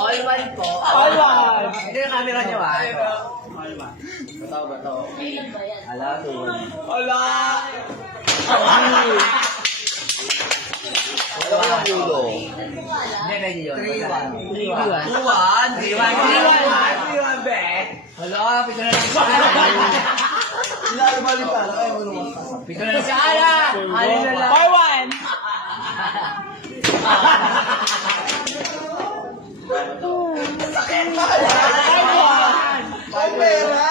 All one po. All one. Ito yung camera niyo ba? Bato. Ala, tuwan. Ala! Wala ko yung ulo. Hindi, pwede yun. 3-1. 3-1, be. Hala, pito na lang siya. Pito na lang siya. Ala! Alin na lang. 5-1. Sakit! Ang pera!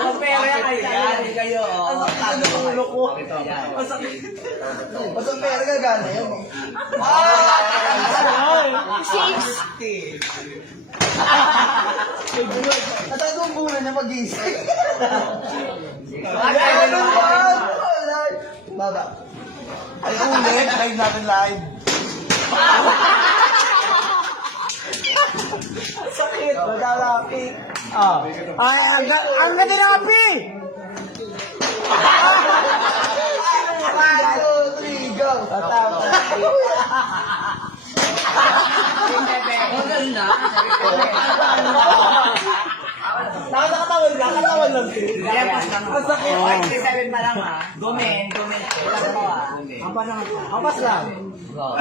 Ang pera kayo. Ang sakit ng ulo ko. Ang sakit. Mas ang pera gagana yan. At ang bulan na mag-isip. Baba. Ay, ulit. Live natin live. Sakit. Magalapi. Ay, ang ganda ng api! 1, 2, 3, go! Nakatawan lang. Ang sakit. 7 pa lang ha. Gumen. Ampas lang. Go.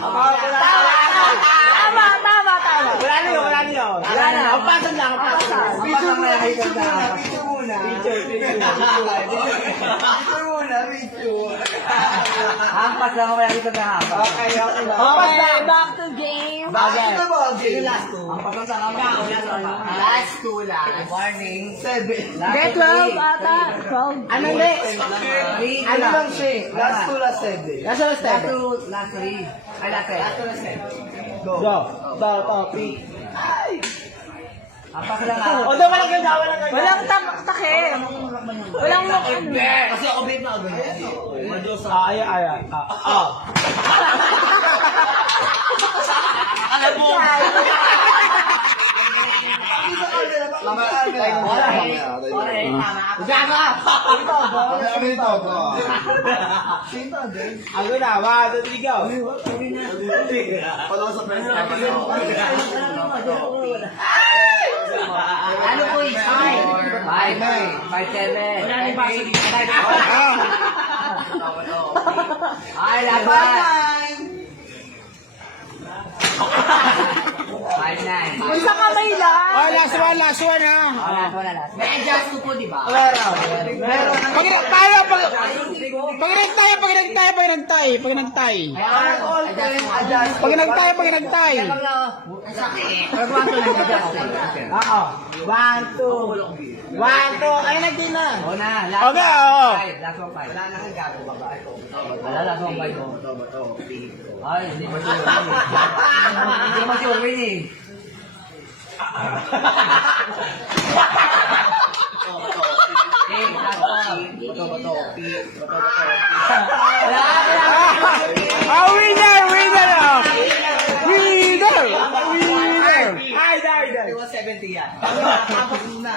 Tama. Wala niyo. Ampasan lang. Picture muna. Hampas lang ako nakikita na hampas. Okay. Back to game. Bakit na ba? Last 2. Hampas lang sa hampas. Last 2 lang. Warning. 7. Get 12 ata. 12. Ano next? Ano lang siya? Last 2, last 7. Last 3. Ay, last 7. Go. Pick. Hampas lang ha. O, walang ganda. Walang take. Walang Kasi ako babe na agad. Ayan. Alam mo. Ako na, 1, 2, 3, go. Ano po yung 5? 5-7. Wala nang pasok. Ay, laban. 5-9. Isa kamay lang. Oh, last one ha. May adjust ko po, di ba? Meron. Pag nagtay. Ang sakit. Pag 1 to nag-adjust eh. Oo. 1, 2. Ay, nagtin na. O na, Okay, oo. last one 5. Wala na kang gago baba. Wala, last one 5 mo. Ay, hindi mo sure. Hindi mo sure win eh. Winner! Ay, 70 yan. Tapos muna.